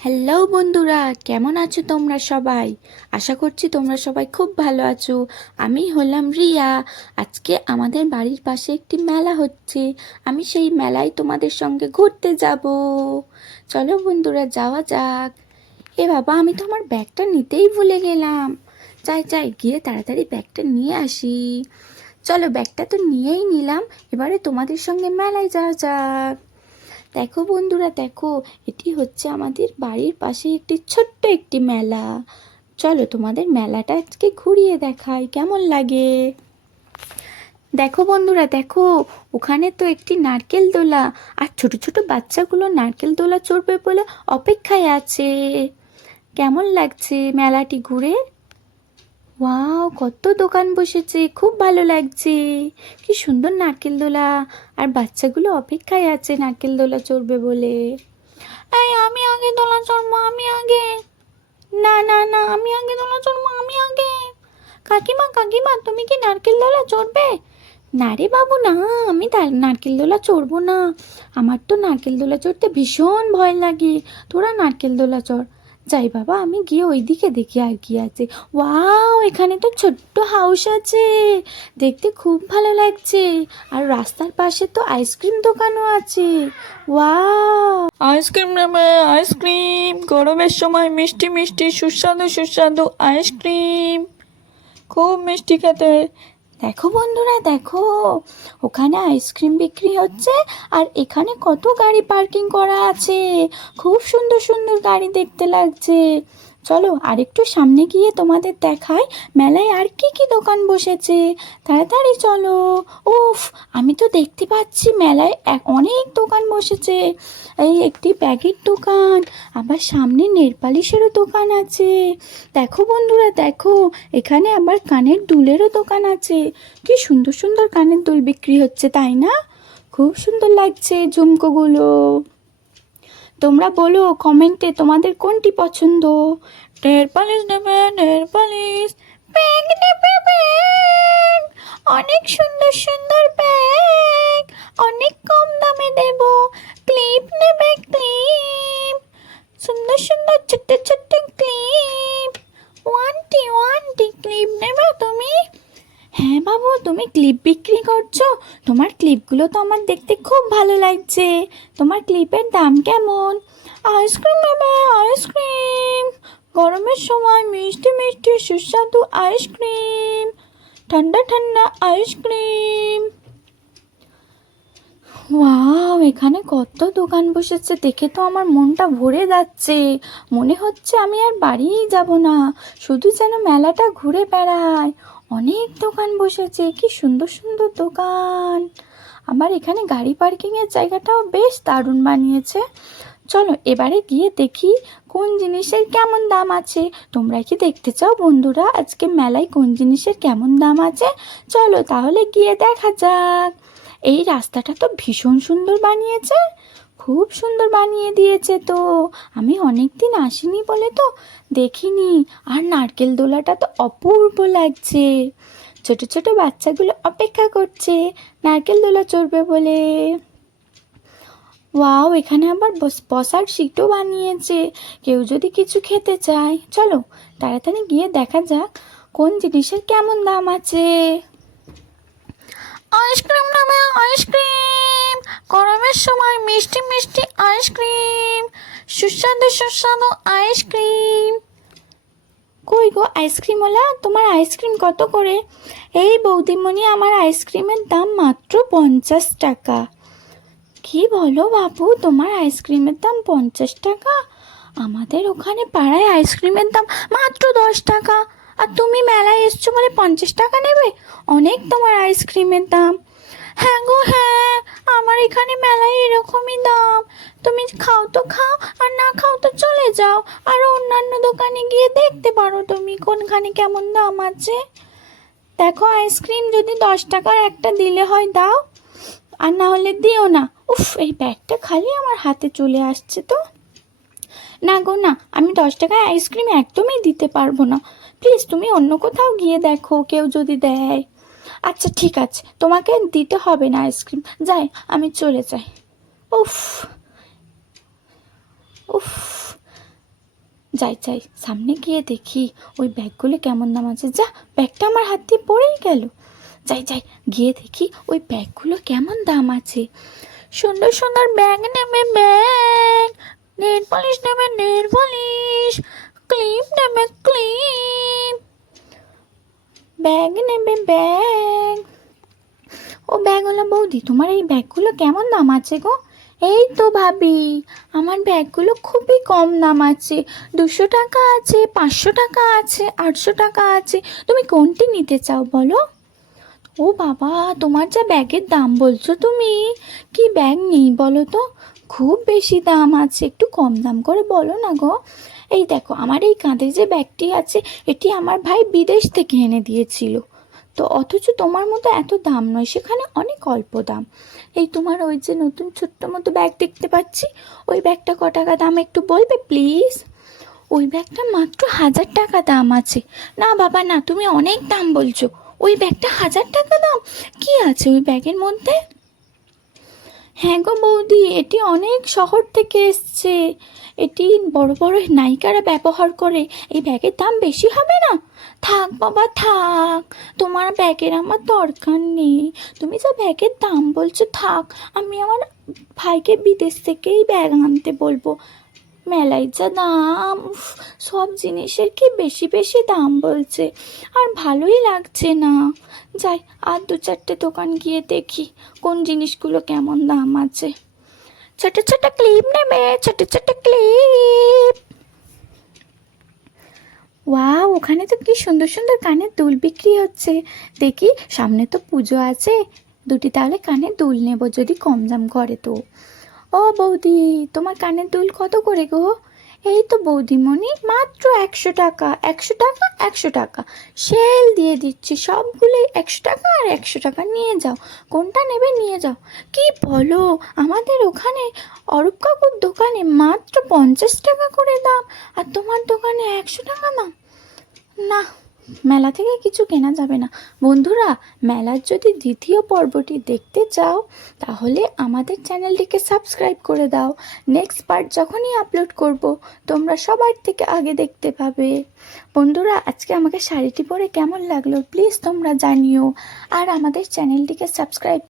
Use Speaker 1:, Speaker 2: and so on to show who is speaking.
Speaker 1: Hello বন্ধুরা, কেমন আছো তোমরা সবাই? আশা করছি তোমরা সবাই খুব ভালো আছো। আমি হলাম রিয়া। আজকে আমাদের বাড়ির পাশে একটি মেলা হচ্ছে। আমি সেই মেলায় তোমাদের সঙ্গে ঘুরতে যাব। চলো বন্ধুরা, যাওয়া যাক। এ বাবা, আমি তো আমার ব্যাগটা নিতেই ভুলে গেলাম। চাই চাই গিয়ে তাড়াতাড়ি ব্যাগটা নিয়ে আসি। চলো, ব্যাগটা তো নিয়েই নিলাম। এবারে তোমাদের সঙ্গে মেলায় যাওয়া যাক। দেখো বন্ধুরা, দেখো, এটি হচ্ছে আমাদের বাড়ির পাশে একটি ছোট্ট একটি মেলা। চলো তোমাদের মেলাটা আজকে ঘুরিয়ে দেখাই, কেমন লাগে? দেখো বন্ধুরা, দেখো, ওখানে তো একটি নারকেল দোলা, আর ছোট ছোট বাচ্চাগুলো নারকেল দোলা চড়বে বলে অপেক্ষায় আছে। কেমন লাগছে মেলাটি ঘুরে? ওয়াও, কত দোকান বসেছে, খুব ভালো লাগছে। কি সুন্দর নারকেল দোলা। আর বাচ্চাগুলো অপেক্ষায় আছে নারকেল দোলা চড়বে বলে। এই, আমি আগে দোলা চড়বো, আমি আগে। না না না, আমি আগে দোলা চড়বো, আমি আগে। কাকিমা কাকিমা, তুমি কি নারকেল দোলা চড়বে? না রে বাবু, না, আমি তার নারকেল দোলা চড়বো না। আমার তো নারকেল দোলা চড়তে ভীষণ ভয় লাগে। তোরা নারকেল দোলা চড়। যাই বাবা, আমি গিয়ে ওইদিকে দেখি আর কি আছে। ওয়াও, এখানে তো ছোট্ট হাউস আছে। দেখতে খুব ভালো লাগছে। আর রাস্তার পাশে তো আইসক্রিম দোকানও আছে। ওয়াও!
Speaker 2: আইসক্রিম নেবে আইসক্রিম গরমের সময় মিষ্টি মিষ্টি, সুস্বাদু সুস্বাদু আইসক্রিম খুব মিষ্টি খেতে।
Speaker 1: দেখো বন্ধুরা, দেখো। ওখানে আইসক্রিম বিক্রি হচ্ছে আর এখানে কত গাড়ি পার্কিং করা আছে। খুব সুন্দর সুন্দর গাড়ি দেখতে লাগছে। চলো আরেকটু সামনে গিয়ে তোমাদের দেখাই মেলায় আর কি কি দোকান বসেছে। তাড়াতাড়ি চলো। উফ, আমি তো দেখতে পাচ্ছি মেলায় অনেক দোকান বসেছে। এই একটি ব্যাগের দোকান, আবার সামনে নেলপালিশেরও দোকান আছে। দেখো বন্ধুরা, দেখো, এখানে আবার কানের দুলেরও দোকান আছে। কি সুন্দর সুন্দর কানের দুল বিক্রি হচ্ছে, তাই না? খুব সুন্দর লাগছে ঝুমকোগুলো। তোমরা বলো কমেন্টে তোমাদের কোনটি পছন্দ?
Speaker 2: নেল পালিশ নেবে পালিশ
Speaker 1: ব্যাগ নেবে ব্যাগ অনেক সুন্দর সুন্দর ব্যাগ অনেক ক্লিপ বিক্রি করছ? তোমার ক্লিপগুলো তো আমার দেখতে খুব ভালো লাগছে। তোমার ক্লিপের দাম কেমন? আইসক্রিম নেবে আইসক্রিম গরমের সময় মিষ্টি মিষ্টি, সুস্বাদু আইসক্রিম ঠান্ডা ঠান্ডা আইসক্রিম ওয়াও এখানে কত দোকান বসেছে, দেখে তো আমার মনটা ভরে যাচ্ছে। মনে হচ্ছে আমি আর বাড়িই যাব না, শুধু যেন মেলাটা ঘুরে বেড়াই অনেক দোকান বসেছে, কি সুন্দর সুন্দর দোকান। আবার এখানে গাড়ি পার্কিংয়ের জায়গাটাও বেশ দারুণ বানিয়েছে। চলো এবারে গিয়ে দেখি কোন জিনিসের কেমন দাম আছে। তোমরা কি দেখতে চাও বন্ধুরা, আজকে মেলায় কোন জিনিসের কেমন দাম আছে? চলো তাহলে গিয়ে দেখা যাক। এই রাস্তাটা তো ভীষণ সুন্দর বানিয়েছে। খুব সুন্দর বানিয়ে দিয়েছে তো। আমি অনেক দিন আসিনি বলে তো দেখিনি। আর নারকেল দোলাটা তো অপূর্ব লাগছে। ছোট ছোট বাচ্চাগুলো অপেক্ষা করছে। নারকেল দোলা চড়বে বলে। ওয়াও, এখানে আবার বস- বসার সিটও বানিয়েছে। কেউ যদি কিছু খেতে চায়, চলো তাড়াতাড়ি গিয়ে দেখা যাক কোন জিনিসের কেমন দাম আছে।
Speaker 2: আইসক্রিম নেবে আইসক্রিম। গরমের সময় মিষ্টি মিষ্টি আইসক্রিম। সুস্বাদু সুস্বাদু আইসক্রিম।
Speaker 1: কই গো আইসক্রিমওয়ালা তোমার আইসক্রিম কত করে? এই বৌদিমণি, আমার আইসক্রিমের দাম মাত্র পঞ্চাশ টাকা। কি বলো বাবু তোমার আইসক্রিমের দাম পঞ্চাশ টাকা? আমাদের ওখানে পাড়ায় আইসক্রিমের দাম মাত্র দশ টাকা। আর তুমি মেলায় এসছো বলে পঞ্চাশ টাকা নেবে? অনেক তোমার আইসক্রিমের দাম। হ্যাঁ গো হ্যাঁ আমার এখানে মেলায় এরকমই দাম। তুমি খাও তো খাও, আর না খাও তো চলে যাও। আর অন্যান্য দোকানে গিয়ে দেখতে পারো তুমি কোনখানে কেমন দাম আছে। দেখো, আইসক্রিম যদি দশ টাকার একটা দিলে হয় দাও। আর না হলে দিও না। উফ, এই ব্যাগটা খালি আমার হাতে চলে আসছে তো। না গো, না, আমি দশ টাকায় আইসক্রিম একদমই দিতে পারব না। প্লিজ তুমি অন্য কোথাও গিয়ে দেখো, কেউ যদি দেয়। আচ্ছা ঠিক আছে, তোমাকে দিতে হবে না আইসক্রিম। যাই, আমি চলে যাই। উফ উফ। যাই যাই, সামনে গিয়ে দেখি ওই ব্যাগগুলো কেমন দাম আছে। যা, ব্যাগটা আমার হাত দিয়ে পড়েই গেল। যাই যাই, গিয়ে দেখি ওই ব্যাগগুলো কেমন দাম আছে। সুন্দর সুন্দর ব্যাগ নেবে ব্যাগ। নেল পলিশ নেবে নেল পলিশ। ক্লিপ নেবে, ক্লিপ। ব্যাগ নেবে, ব্যাগ। ও ব্যাগওয়ালা বৌদি, তোমার এই ব্যাগগুলো কেমন দাম আছে গো? এই তো ভাবি, আমার ব্যাগগুলো খুবই কম দাম আছে। দুশো টাকা আছে, পাঁচশো টাকা আছে, আটশো টাকা আছে। তুমি কোনটি নিতে চাও বলো? ও বাবা, তোমার যা ব্যাগের দাম বলছো তুমি। কি ব্যাগ নেই বলো তো? খুব বেশি দাম আছে, একটু কম দাম করে বলো না গো। এই দেখো, আমার এই কাঁধে যে ব্যাগটি আছে, এটি আমার ভাই বিদেশ থেকে এনে দিয়েছিল। তো অথচ তোমার মতো এত দাম নয়, সেখানে অনেক অল্প দাম। এই তোমার ওই যে নতুন ছোট্ট মতো ব্যাগ দেখতে পাচ্ছি, ওই ব্যাগটা ক টাকা দাম একটু বলবে প্লিজ? ওই ব্যাগটা মাত্র হাজার টাকা দাম আছে। না বাবা, না, তুমি অনেক দাম বলছো। ওই ব্যাগটা হাজার টাকা দাম? কি আছে ওই ব্যাগের মধ্যে? হ্যাঁ গো বৌদি, এটি অনেক শহর থেকে এসছে। এটি বড় বড় নায়িকারা ব্যবহার করে। এই ব্যাগের দাম বেশি হবে না? থাক বাবা, থাক। তোমার ব্যাগের আমার দরকার নেই। তুমি যা ব্যাগের দাম বলছো, থাক। আমি আমার ভাইকে বিদেশ থেকেই ব্যাগ আনতে বলব। মেলায় যা দাম উফ, সব জিনিসের কি বেশি বেশি দাম বলছে। আর ভালোই লাগছে না। যাই আর দু চারটে দোকান গিয়ে দেখি কোন জিনিসগুলো কেমন দাম আছে। ছোট ছোট ক্লিপ নেবে ছোট ছোট ক্লিপ। ওয়া ওখানে তো কি সুন্দর সুন্দর কানের দুল বিক্রি হচ্ছে। দেখি সামনে তো পুজো আছে। দুটি তাহলে কানের দুল নেব যদি কম দাম করে তো। ও বৌদি, তোমার কানের দুল কত করে গো? এই তো বৌদিমণি, মাত্র একশো টাকা একশো টাকা একশো টাকা। সেল দিয়ে দিচ্ছি, সবগুলোই একশো টাকা আর একশো টাকা। নিয়ে যাও, কোনটা নেবে নিয়ে যাও। কি বলো, আমাদের ওখানে অরূপ কাকুর দোকানে মাত্র পঞ্চাশ টাকা করে দাম, আর তোমার দোকানে একশো টাকা দাম। না মেলা থেকে কিছু কেনা যাবে না। বন্ধুরা, মেলার যদি দ্বিতীয় পর্বটি দেখতে চাও, তাহলে আমাদের চ্যানেলটিকে সাবস্ক্রাইব করে দাও। নেক্সট পার্ট যখনই আপলোড করব, তোমরা সবার থেকে আগে দেখতে পাবে। বন্ধুরা, আজকে আমাকে শাড়িটি পরে কেমন লাগল প্লিজ তোমরা জানিও। আর আমাদের চ্যানেলটিকে সাবস্ক্রাইব